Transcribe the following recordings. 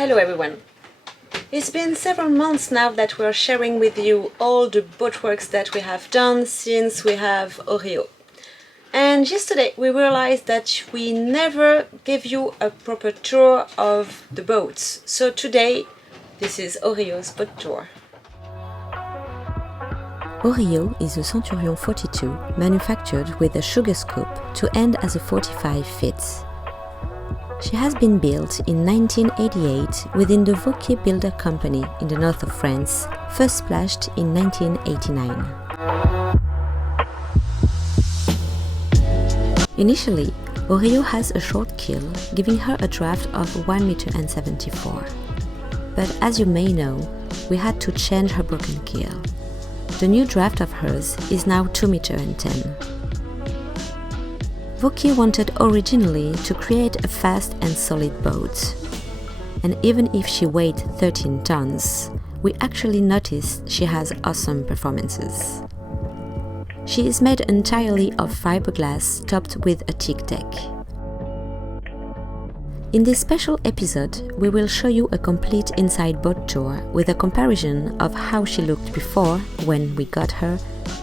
Hello everyone! It's been several months now that we're sharing with you all the boat works that we have done since we have Oriyo. And yesterday we realized that we never gave you a proper tour of the boats. So today, this is Oriyo's boat tour. Oriyo is a Centurion 42 manufactured with a sugar scoop to end as a 45 feet. She has been built in 1988 within the Wauquiez builder company in the north of France, first splashed in 1989. Initially, Oriyo has a short keel, giving her a draft of 1.74 m. But as you may know, we had to change her broken keel. The new draft of hers is now 2.10 m. Wauquiez wanted originally to create a fast and solid boat. And even if she weighed 13 tons, we actually noticed she has awesome performances. She is made entirely of fiberglass topped with a teak deck. In this special episode, we will show you a complete inside boat tour with a comparison of how she looked before, when we got her,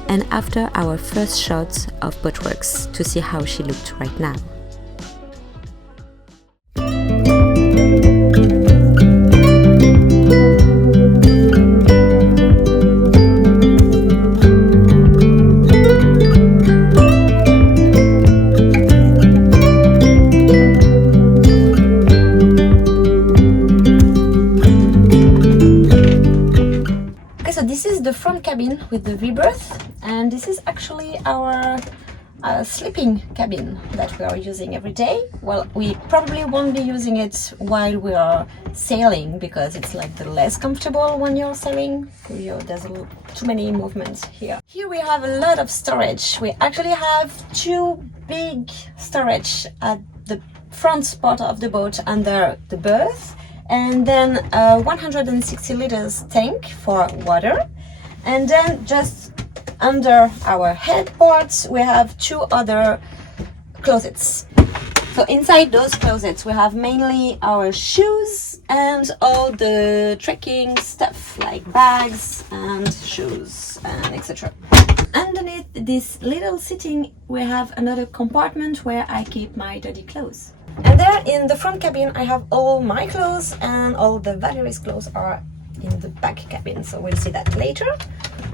and after our first shots of boatworks to see how she looked right now. The front cabin with the V-berth, and this is actually our sleeping cabin that we are using every day. Well, we probably won't be using it while we are sailing because it's like the less comfortable when you're sailing. There's too many movements here. Here we have a lot of storage. We actually have two big storage at the front part of the boat under the berth, and then a 160 liters tank for water. And then just under our headboards, we have two other closets. So inside those closets, we have mainly our shoes and all the trekking stuff like bags and shoes and etc. Underneath this little sitting, we have another compartment where I keep my dirty clothes. And there in the front cabin, I have all my clothes, and all the Valéry's clothes are in the back cabin, so we'll see that later.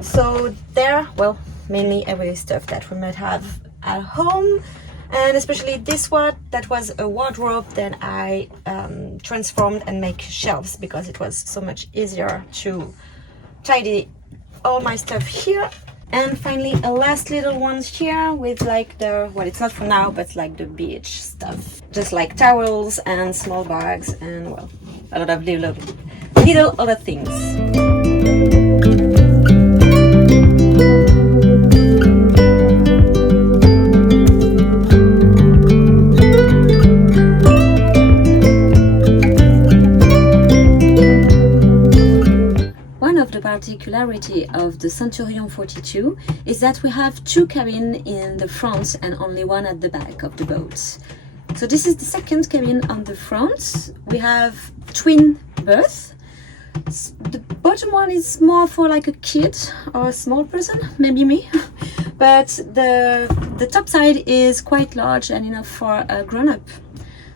So there, well, mainly every stuff that we might have at home, and especially this one that was a wardrobe that I transformed and make shelves because it was so much easier to tidy all my stuff here. And finally a last little one here with like the, well, it's not for now, but like the beach stuff, just like towels and small bags and, well, a lot of little other things. One of the particularity of the Centurion 42 is that we have two cabins in the front and only one at the back of the boat. So this is the second cabin on the front. We have twin berths. The bottom one is more for like a kid or a small person, maybe me, but the top side is quite large and enough for a grown-up.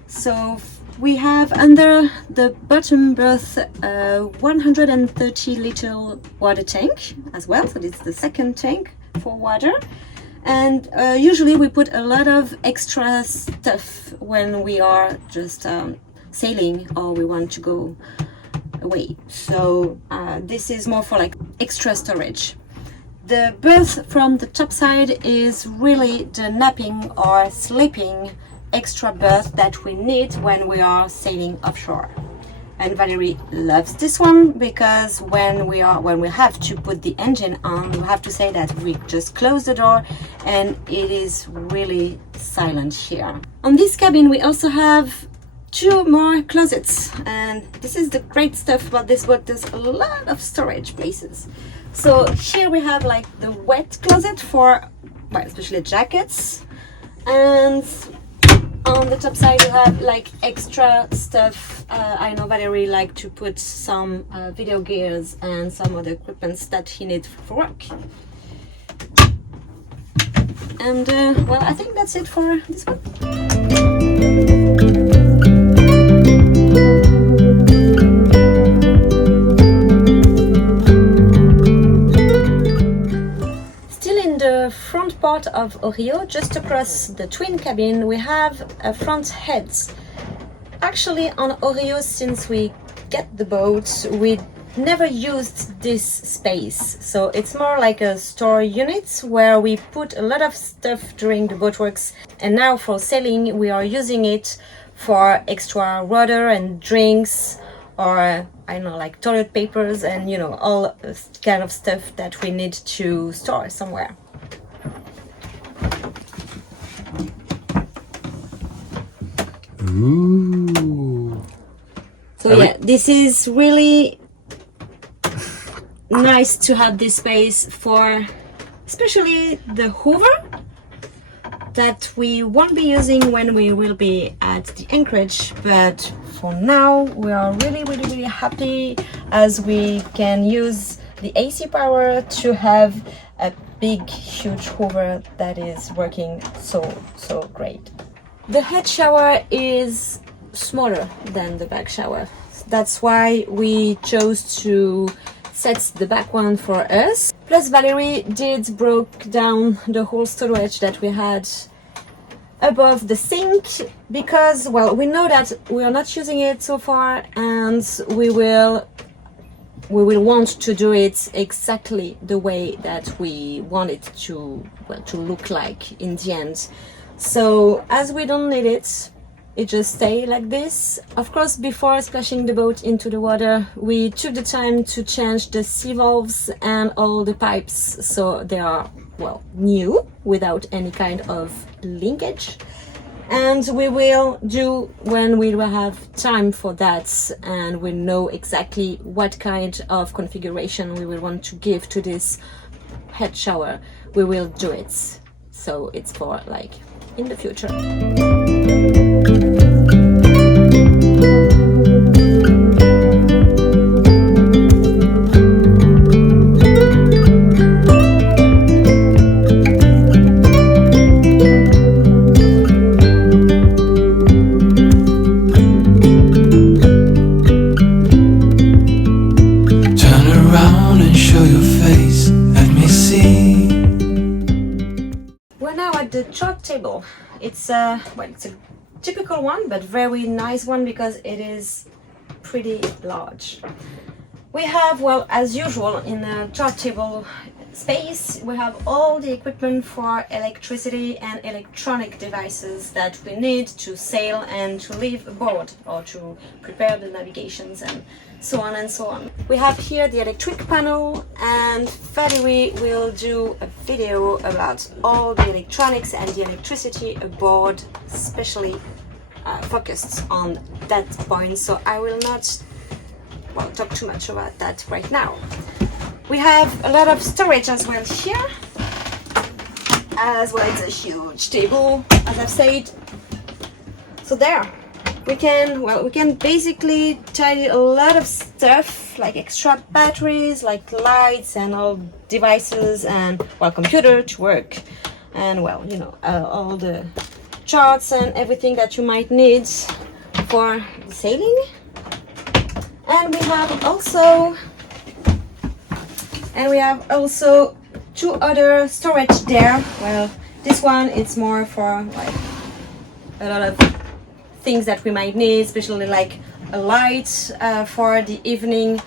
So we have under the bottom berth a 130 liter water tank as well, so it's the second tank for water. And usually we put a lot of extra stuff when we are just sailing or we want to go away. So this is more for like extra storage. The berth from the top side is really the napping or sleeping extra berth that we need when we are sailing offshore. And Valéry loves this one because when we have to put the engine on, we have to say that we just close the door and it is really silent here. On this cabin we also have two more closets, and this is the great stuff about this boat. There's a lot of storage places. So here we have like the wet closet for, well, especially jackets, and On the top side you have like extra stuff. I know Valery like to put some video gears and some other equipments that he needs for work. And well, I think that's it for this one. Front part of Oriyo, just across the twin cabin, we have a front heads. Actually, on Oriyo, since we get the boat, we never used this space, so it's more like a store unit where we put a lot of stuff during the boat works, and now for sailing we are using it for extra water and drinks, or I don't know, like toilet papers and you know, all kind of stuff that we need to store somewhere. Ooh. So yeah, this is really nice to have this space for especially the hoover that we won't be using when we will be at the anchorage, but for now we are really happy as we can use the AC power to have a big huge hoover that is working so great. The head shower is smaller than the back shower. That's why we chose to set the back one for us. Plus Valery did broke down the whole storage that we had above the sink because, well, we know that we are not using it so far, and we will want to do it exactly the way that we want it to, well, to look like in the end. So as we don't need it, it just stays like this. Of course, before splashing the boat into the water, we took the time to change the sea valves and all the pipes, so they are, well, new, without any kind of linkage. And we will do when we will have time for that, and we know exactly what kind of configuration we will want to give to this head shower. We will do it. So it's for like in the future. The chart table, it's a typical one, but very nice one because it is pretty large. We have, well, as usual in a chart table space, we have all the equipment for electricity and electronic devices that we need to sail and to leave aboard, or to prepare the navigations and so on and so on. We have here the electric panel, and Valery will do a video about all the electronics and the electricity aboard, especially focused on that point, so I will not, well, talk too much about that right now. We have a lot of storage as well here, as well. It's a huge table, as I've said. So there, we can basically tidy a lot of stuff, like extra batteries, like lights and all devices, and, well, computer to work, and, well, you know, all the charts and everything that you might need for sailing. And we have also two other storage there. Well, this one, it's more for like a lot of things that we might need, especially like a light for the evening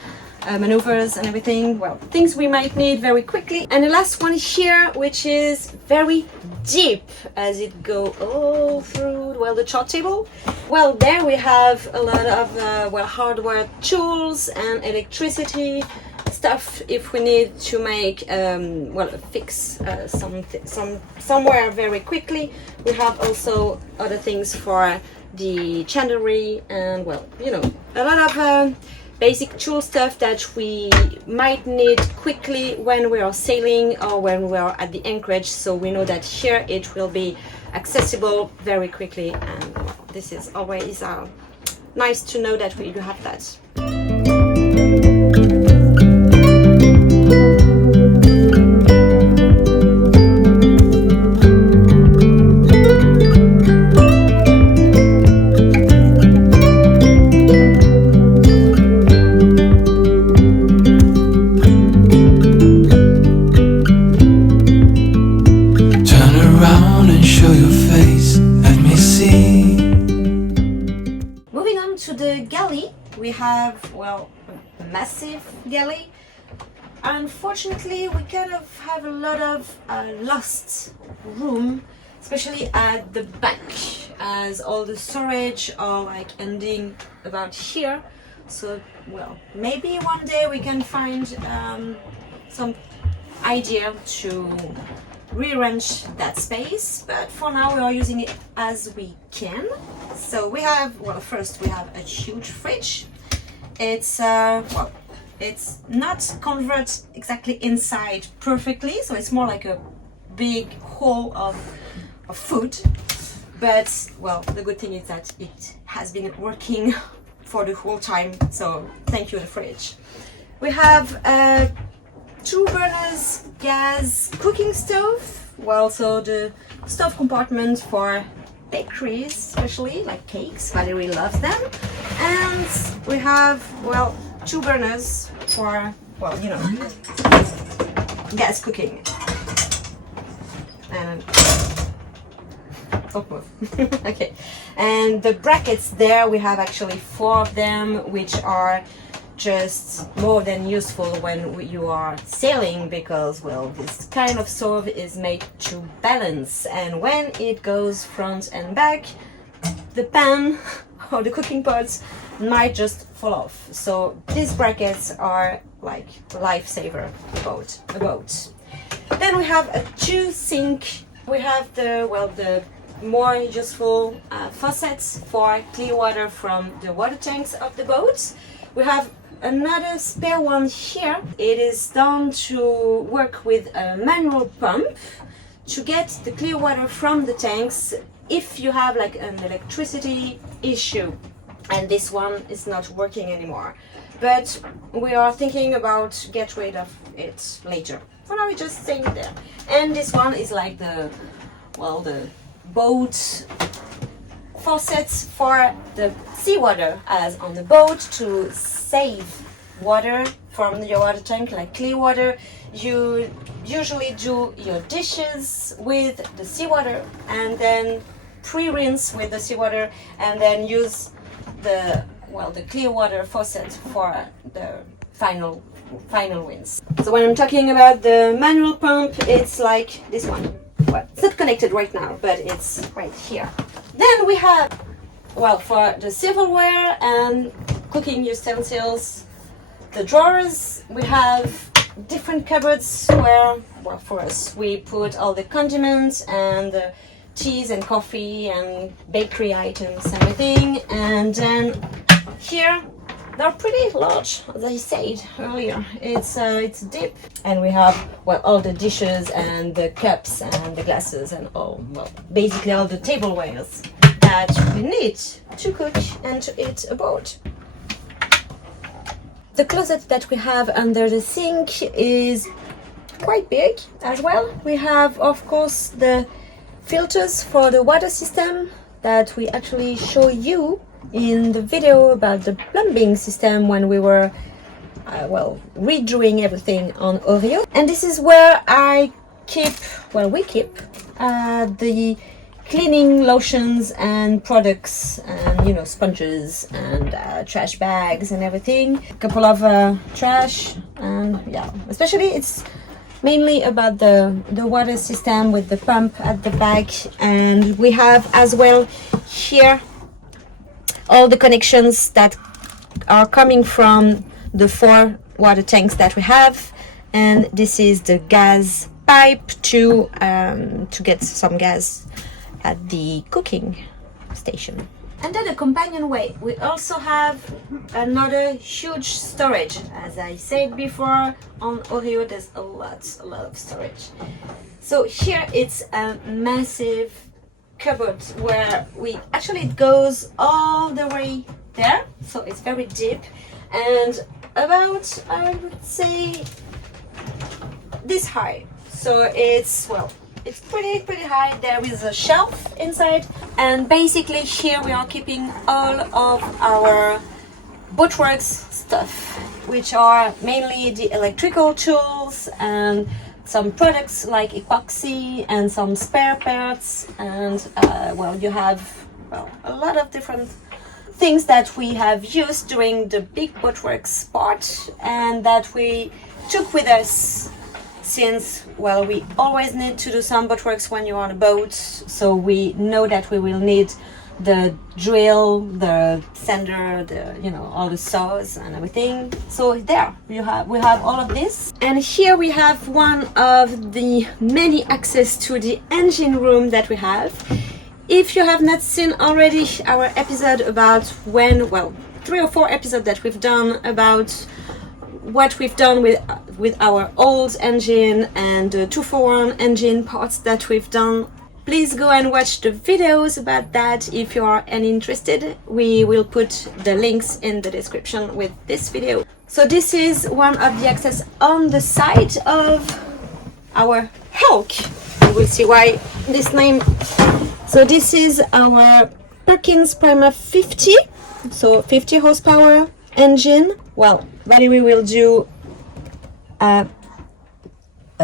maneuvers and everything. Well, things we might need very quickly. And the last one here, which is very deep as it go all through, well, the chart table. Well, there we have a lot of well, hardware tools and electricity stuff if we need to make well, fix somewhere very quickly. We have also other things for the chandlery and, well, you know, a lot of basic tool stuff that we might need quickly when we are sailing or when we are at the anchorage, so we know that here it will be accessible very quickly, and this is always nice to know that we do have that. To the galley, we have, well, a massive galley. Unfortunately, we kind of have a lot of lost room, especially at the back, as all the storage are like ending about here. So, well, maybe one day we can find some idea to rearrange that space, but for now we are using it as we can. So we have, well, first we have a huge fridge. It's well, it's not converted exactly inside perfectly, so it's more like a big hole of food, but well, the good thing is that it has been working for the whole time, so thank you, the fridge. We have 2 burners gas cooking stove, well, so the stove compartment for bakeries, especially like cakes. Valéry loves them. And we have, well, 2 burners for, well, you know, gas cooking. And don't move. Okay. And the brackets there, we have actually 4 of them, which are just more than useful when you are sailing, because, well, this kind of stove is made to balance, and when it goes front and back, the pan or the cooking pots might just fall off. So these brackets are like a lifesaver about a boat. Then we have a 2 sink. We have the, well, the more useful faucets for clear water from the water tanks of the boat. We have another spare one here. It is done to work with a manual pump to get the clear water from the tanks if you have like an electricity issue, and this one is not working anymore, but we are thinking about get rid of it later. For now, we're just staying there. And this one is like the, well, the boat faucets for the seawater, as on the boat, to save water from your water tank, like clear water. You usually do your dishes with the seawater and then pre-rinse with the seawater, and then use the, well, the clear water faucet for the final rinse. So when I'm talking about the manual pump, it's like this one. Well, it's not connected right now, but it's right here. Then we have, well, for the silverware and cooking utensils, the drawers, we have different cupboards where, well, for us, we put all the condiments and the teas and coffee and bakery items, everything. And then here, they're pretty large, as I said earlier. It's deep, and we have, well, all the dishes and the cups and the glasses and all, well, basically all the tablewares that we need to cook and to eat aboard. The closet that we have under the sink is quite big as well. We have, of course, the filters for the water system that we actually show you in the video about the plumbing system when we were well, redoing everything on Oreo. And this is where I keep, well, we keep the cleaning lotions and products and, you know, sponges and trash bags and everything. A couple of trash, and yeah, especially it's mainly about the water system with the pump at the back. And we have as well here all the connections that are coming from the 4 water tanks that we have, and this is the gas pipe to get some gas at the cooking station. Under the companionway, we also have another huge storage. As I said before, on Oreo there's a lot of storage. So here it's a massive cupboard where it goes all the way there, so it's very deep, and about, I would say, this high. So it's pretty high. There is a shelf inside, and basically here we are keeping all of our boatworks stuff, which are mainly the electrical tools and some products like epoxy and some spare parts, and you have a lot of different things that we have used during the big boatworks part and that we took with us, since we always need to do some boatworks when you're on a boat, so we know that we will need the drill, the sander, all the saws and everything. So there we have all of this, and here we have one of the many access to the engine room that we have. If you have not seen already our episode about 3 or 4 episodes that we've done about what we've done with our old engine and the 2-for-1 engine parts that we've done, please go and watch the videos about that if you are any interested. We will put the links in the description with this video. So this is one of the access on the side of our Hulk. You will see why this name. So this is our Perkins Prima 50, so 50 horsepower engine. Valéry will do a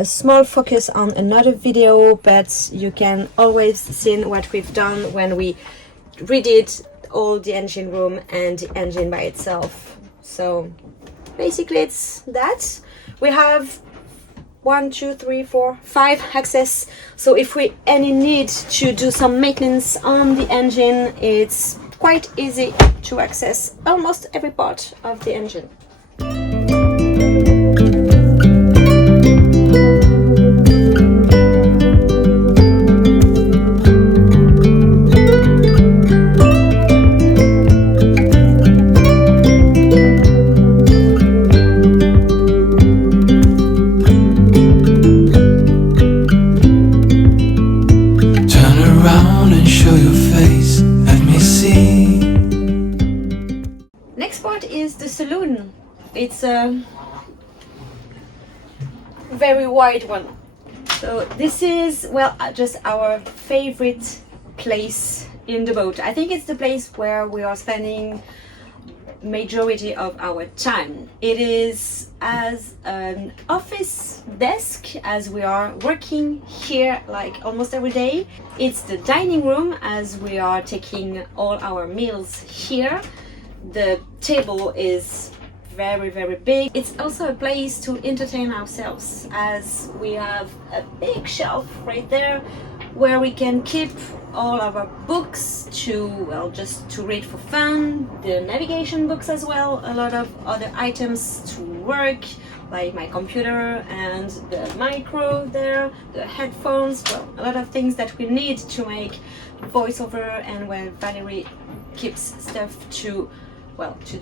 small focus on another video, but you can always see what we've done when we redid all the engine room and the engine by itself. So basically it's that. We have 1, 2, 3, 4, 5 access. So if we any need to do some maintenance on the engine, it's quite easy to access almost every part of the engine. Next part is the saloon. It's a very wide one. So this is, just our favorite place in the boat. I think it's the place where we are spending majority of our time. It is as an office desk, as we are working here like almost every day. It's the dining room, as we are taking all our meals here. The table is very big. It's also a place to entertain ourselves, as we have a big shelf right there where we can keep all of our books just to read for fun, the navigation books as well, a lot of other items to work, like my computer and the micro there, the headphones, a lot of things that we need to make voiceover, and where Valéry keeps stuff to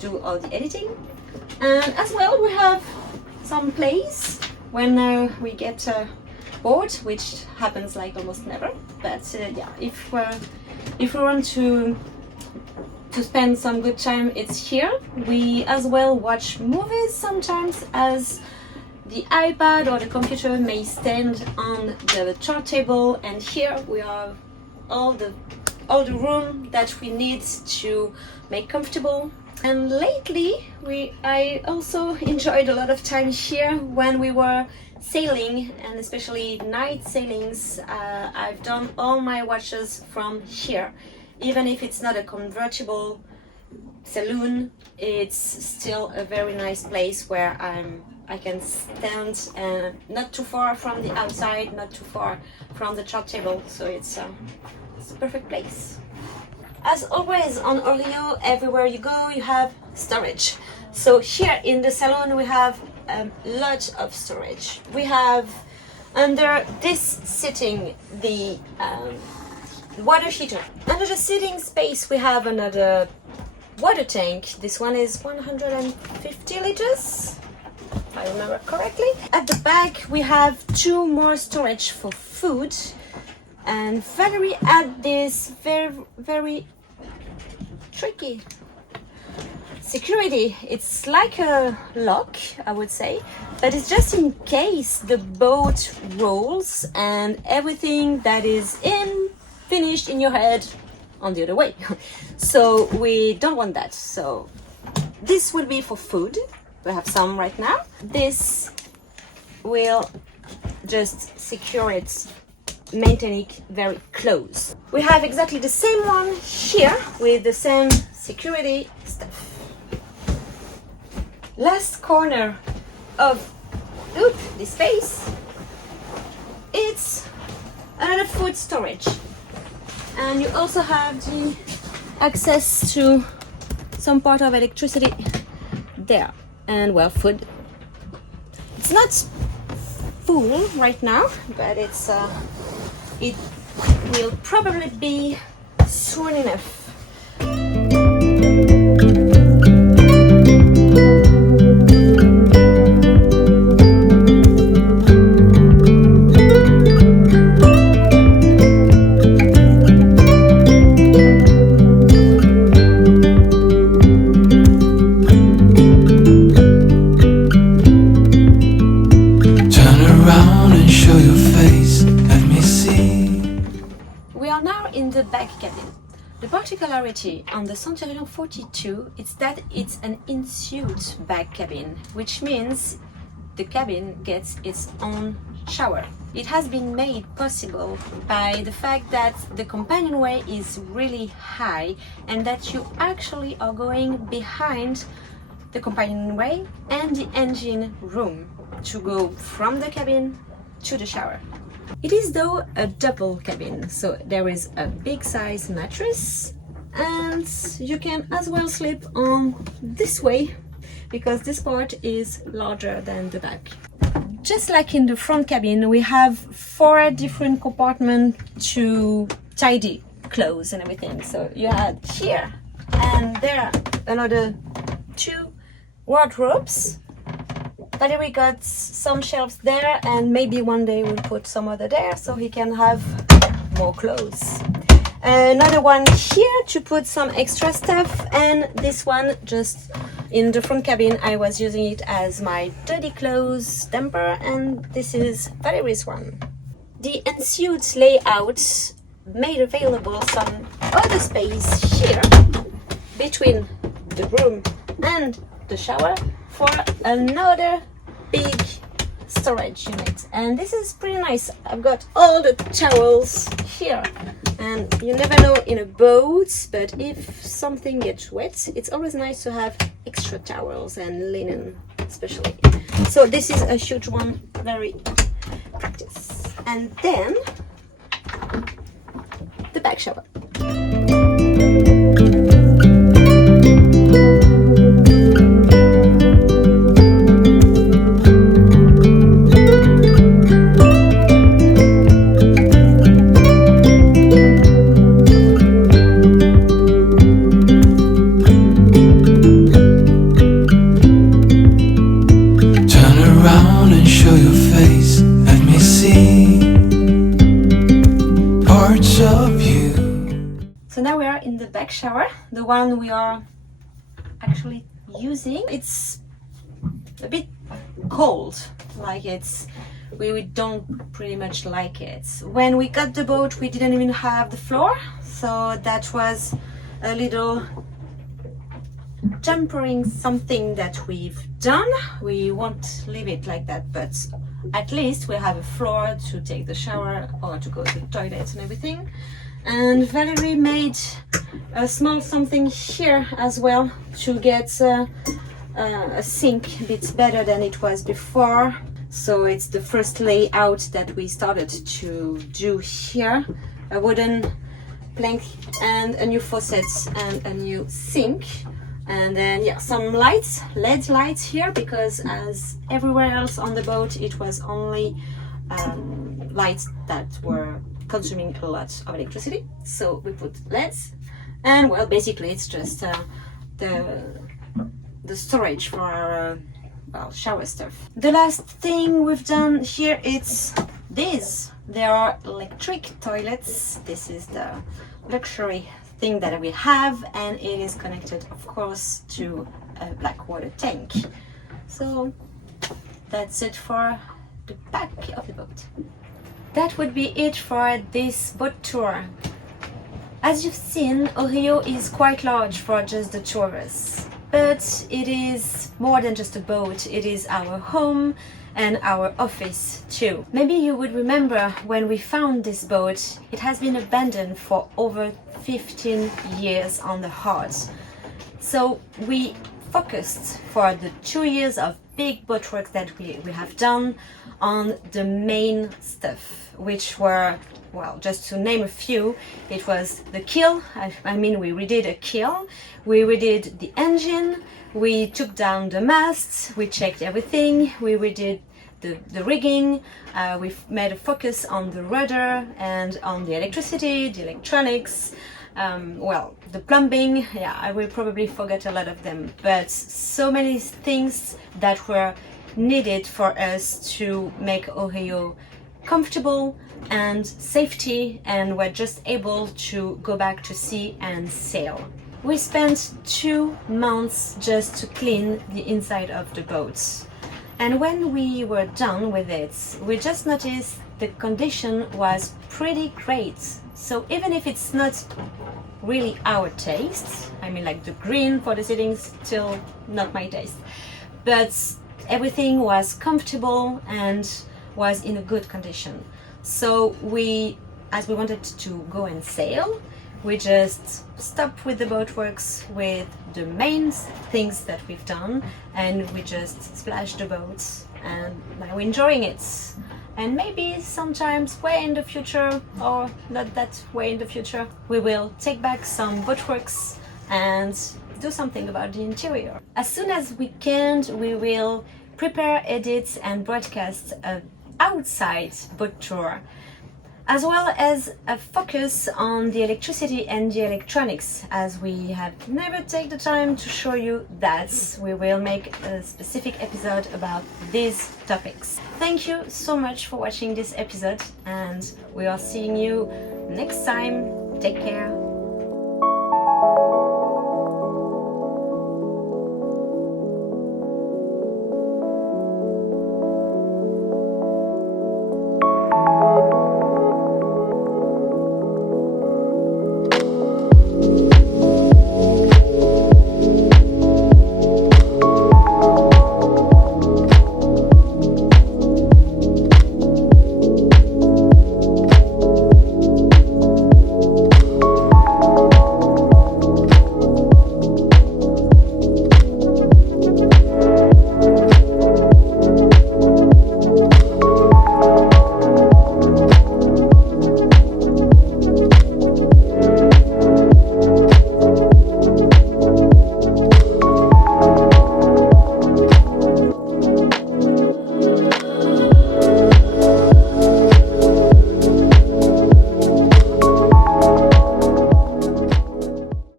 do all the editing. And as well, we have some plays when we get bored, which happens like almost never. But if we want to spend some good time, it's here. We as well watch movies sometimes, as the iPad or the computer may stand on the chart table, and here we have all the room that we need to make comfortable. And lately I also enjoyed a lot of time here when we were sailing, and especially night sailings. I've done all my watches from here. Even if it's not a convertible saloon, it's still a very nice place where I can stand, not too far from the outside, not too far from the chart table, so it's a perfect place. As always on Oreo, everywhere you go you have storage. So here in the Saloon we have a lot of storage. We have under this sitting the water heater. Under the sitting space we have another water tank. This one is 150 liters, if I remember correctly. At the back we have 2 more storage for food, and Valerie had this very tricky security. It's like a lock, I would say, but it's just in case the boat rolls and everything that is finished in your head on the other way. So we don't want that. So this will be for food. We have some right now. This will just secure it, maintain it very close. We have exactly the same one here with the same security stuff. Last corner of this space, it's another food storage, and you also have the access to some part of electricity there, and well, food. It's not full right now, but it's it will probably be soon enough. The particularity on the Centurion 42 is that it's an ensuite bag cabin, which means the cabin gets its own shower. It has been made possible by the fact that the companionway is really high and that you actually are going behind the companionway and the engine room to go from the cabin to the shower. It is though a double cabin, so there is a big size mattress, and you can as well sleep on this way because this part is larger than the back. Just like in the front cabin, we have 4 different compartments to tidy clothes and everything. So you had here and there another 2 wardrobes. Valery got some shelves there, and maybe one day we'll put some other there so he can have more clothes. Another one here to put some extra stuff, and this one just in the front cabin. I was using it as my dirty clothes damper, and this is Valery's one. The ensuite layout made available some other space here between the room and the shower for another big storage unit, and this is pretty nice. I've got all the towels here, and you never know in a boat, but if something gets wet, it's always nice to have extra towels and linen especially. So this is a huge one, very practice. And then the back shower. Shower, the one we are actually using. It's a bit cold, like we don't pretty much like it. When we got the boat, we didn't even have the floor, so that was a little tempering something that we've done. We won't leave it like that, but at least we have a floor to take the shower or to go to the toilet and everything. And Valery made a small something here as well to get a sink a bit better than it was before. So it's the first layout that we started to do here. A wooden plank and a new faucet and a new sink. And then yeah, some lights, LED lights here, because as everywhere else on the boat it was only lights that were consuming a lot of electricity. So we put LEDs, and well, basically it's just the storage for our well, shower stuff. The last thing we've done here is these. They are electric toilets. This is the luxury thing that we have, and it is connected, of course, to a black water tank. So that's it for the back of the boat. That would be it for this boat tour. As you've seen, Oriyo is quite large for just the two of us, but it is more than just a boat. It is our home and our office too. Maybe you would remember when we found this boat, it has been abandoned for over 15 years on the heart. So we focused for the 2 years of big boat work that we have done on the main stuff, which were, well, just to name a few, it was the keel. I mean, we redid a keel, we redid the engine, we took down the masts, we checked everything, we redid the rigging, we've made a focus on the rudder and on the electricity, the electronics, well, the plumbing. Yeah, I will probably forget a lot of them, but so many things that were needed for us to make Oriyo comfortable and safety, and we're just able to go back to sea and sail. We spent 2 months just to clean the inside of the boat, and when we were done with it, we just noticed the condition was pretty great. So even if it's not really our taste, I mean, like the green for the settings, still not my taste, but everything was comfortable and was in a good condition. So we, as we wanted to go and sail, we just stopped with the boat works with the main things that we've done, and we just splashed the boats, and now we're enjoying it. And maybe sometimes way in the future, or not that way in the future, we will take back some boatworks and do something about the interior. As soon as we can, we will prepare, edit and broadcast an outside boat tour, as well as a focus on the electricity and the electronics, as we have never taken the time to show you that. We will make a specific episode about these topics. Thank you so much for watching this episode, and we are seeing you next time. Take care.